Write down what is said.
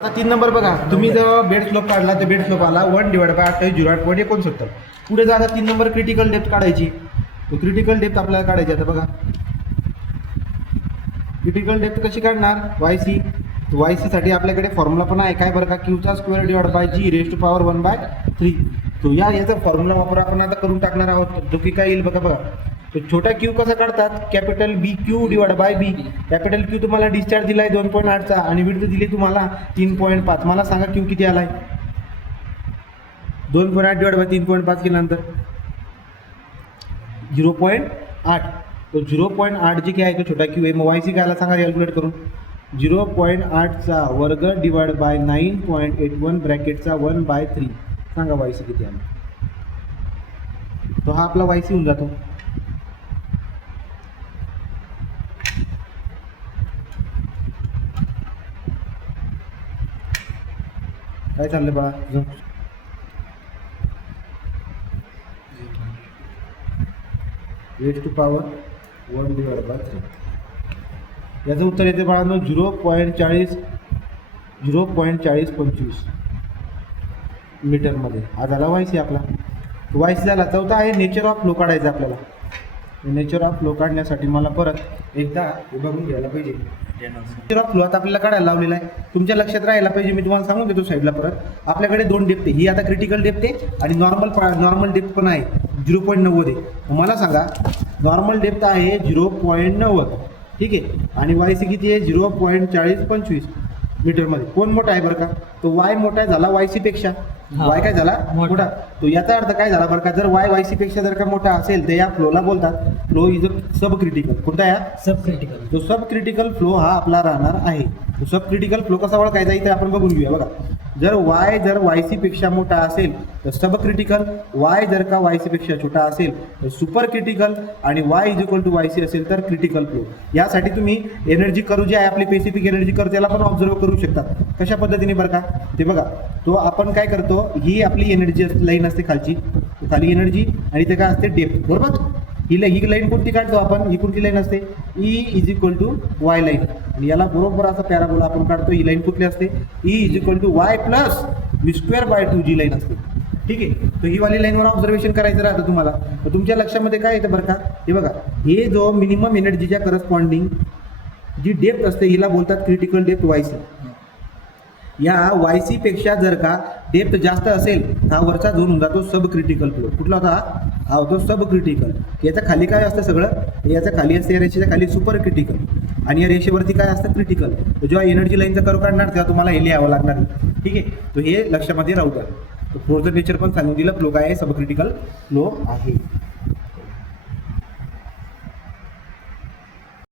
आता 3 नंबर बघा, तुम्ही जर बेड स्लोप काढला तर बेड स्लोप आला 1/28 पुढे जा. आता 3 नंबर क्रिटिकल डेप्थ काढायची. तो क्रिटिकल डेप्थ आपल्याला काढायची. आता बघा क्रिटिकल डेप्थ कशी काढणार, वायसी. वायसी साठी आपल्याकडे फॉर्म्युला पण आहे, काय बरं का, क्यूचा square divide by G raise to power 1/3. तो याचा फॉर्म्युला वापर आपण आता करून टाकणार आहोत. जो की काय येईल बघा. तो छोटा क्यू कसा काढतात, capital B Q divide by b. Capital Q तुम्हाला डिस्चार्ज दिलाय 2.8चा आणि विड्थ दिली तुम्हाला 3.5. मला सांगा क्यू किती आलाय. 2.8 डिवाइड बाय 3.5 केल्यानंतर 0.8. तो 0.8 जी काय आहे तो छोटा क्यू आहे. मग वायसी काय आला सांगा कॅल्क्युलेट करून. 0.8चा वर्ग डिवाइड बाय 9.81 ब्रॅकेटचा 1/3. सांगा वायसी किती आला. तो हा आपला वायसी होऊन जातो. काय चाललंय बाळा तुझं. Raise to power 1/3. याचं उत्तर येते बाळांनो 0.4025 मीटरमध्ये. हा झाला वायसी आपला. वायसी झाला. चौथा आहे नेचर ऑफ फ्लो काढायचा आपल्याला. नेचर ऑफ फ्लो काढण्यासाठी मला परत एकदा बघून घ्यायला पाहिजे. नेचर ऑफ फ्लो आता आपल्याला काढायला लावलेला आहे. तुमच्या लक्षात राहायला पाहिजे, मी तुम्हाला सांगून देतो साईडला परत. आपल्याकडे 2 डेप्थ आहे. ही आता क्रिटिकल डेप्थ आहे आणि नॉर्मल डेप्थ पण आहे 0.90 आहे. मला सांगा नॉर्मल डेप्थ आहे 0.90, ठीक आहे, आणि वायसी किती आहे 0.4025 मीटरमध्ये. कोण मोठा आहे बरं का, तो वाय मोठा झाला वायसी पेक्षा. वाय काय झाला मोठा. तो याचा अर्थ काय झाला बरं का, जर वाय वायसी पेक्षा जर का मोठा असेल तर या फ्लोला बोलतात फ्लो इज सब क्रिटिकल. कोणता या सब क्रिटिकल. तो सब क्रिटिकल फ्लो हा आपला राहणार आहे. तो सब क्रिटिकल फ्लो कसा ओळखायचा इथे आपण बघून घेऊया. बघा, जर वाय जर वायसी पेक्षा मोठा असेल तर सब क्रिटिकल, वाय जर का वायसी पेक्षा छोटा असेल तर सुपर क्रिटिकल, आणि y is equal to y c असेल तर क्रिटिकल फ्लो. यासाठी तुम्ही एनर्जी कर्व जी आहे आपली स्पेसिफिक एनर्जी कर्व त्याला पण ऑब्झर्व करू शकता. कशा पद्धतीने बरं का, ते बघा. तो आपण काय करतो, ही आपली एनर्जी लाईन असते खालची, खाली एनर्जी, आणि ते काय असते डेप्थ, बरोबर. ही लाईन कोणती काढतो आपण, ही कोणती लाईन असते, E is equal to y line. आणि याला बरोबर असा पॅराबोला आपण काढतो. ही लाईन कुठली असते, E is equal to y plus v²/2 जी लाईन असते, ठीक आहे. तर ही वाली लाईनवर ऑब्झर्वेशन करायचं राहतं तुम्हाला. तर तुमच्या लक्षामध्ये काय येतं बरं का, हे बघा, हे जो मिनिमम एनर्जीच्या करस्पॉन्डिंग जी डेप्थ असते हिला बोलतात क्रिटिकल डेप्थ वायसी. या वायसी पेक्षा जर का डेप्थ जास्त असेल हा वरचा झोन होऊन जातो सब क्रिटिकल फ्लो. कुठला होता हा होतो सब क्रिटिकल. याच्या खाली काय असतं सगळं, याच्या खाली असते, या रेषेच्या खाली सुपर क्रिटिकल, आणि या रेषेवरती काय असतं क्रिटिकल. तर जेव्हा एनर्जी लाईनचा कर्व काढणार तेव्हा तुम्हाला हे लिहावं लागणार, ठीक आहे. तर हे लक्षामध्ये राहू द्या. फ्लोचं नेचर पण सांगून दिलं, फ्लो काय आहे सब क्रिटिकल फ्लो आहे.